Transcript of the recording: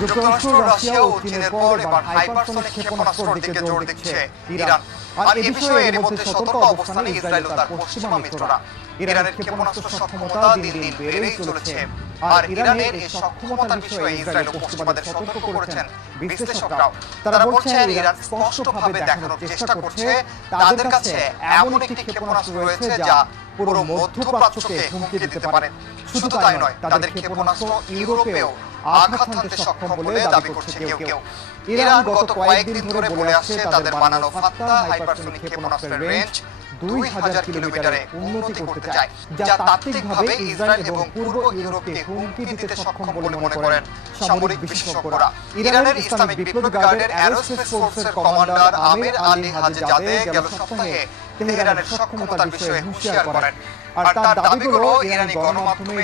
যুক্তরাষ্ট্র, রাশিয়া ও চীনের পর এবার হাইপারসনিক ক্ষেপণাস্ত্রের দিকে জোর দিচ্ছে ইরান। আর এ বিষয়ে এর মধ্যে সতর্ক অবস্থানে ইসরায়েল ও তার পশ্চিমা মিত্ররা। ইরানের ক্ষেপণাস্ত্র সক্ষমতা দিন দিন বেড়েই চলেছে। আর ইরানের এই সক্ষমতার বিষয়ে ইসরায়েল ও পশ্চিমাদের সতর্ক করেছেন বিশ্লেষকরাও। তারা বলছেন ইরান স্পষ্টভাবে দেখানোর চেষ্টা করছে তাদের কাছে এমন একটি ক্ষেপণাস্ত্র রয়েছে যা পুরো মধ্যপ্রাচ্যকে হুমকি দিতে পারে। শুধু তাই নয়, তাদের ক্ষেপণাস্ত্র ইউরোপেও আঘাত হানতে সক্ষম বলে দাবি করছে কেউ কেউ। ইরান গত কয়েকদিন ধরে বলে আসছে তাদের বানানো ফাত্তা হাইপারসনিক ক্ষেপণাস্ত্রের রেঞ্জ 2000 কিলোমিটারে উন্নতি করতে চায়, যা তাত্ত্বিকভাবে ইসরায়েল এবং পূর্ব ইউরোপকে হুমকি দিতে সক্ষম বলে মনে করেন সামরিক বিশেষজ্ঞরা। ইরানের ইসলামিক বিপ্লবী গার্ডের অ্যারোস্পেস ফোর্সের কমান্ডার আমির আলী হাজজাদে গেল সপ্তাহে তেহরানের সক্ষমতার বিষয়ে হুঁশিয়ার করেন। আর তার দাবি হলো ইরানি গণমাধ্যমে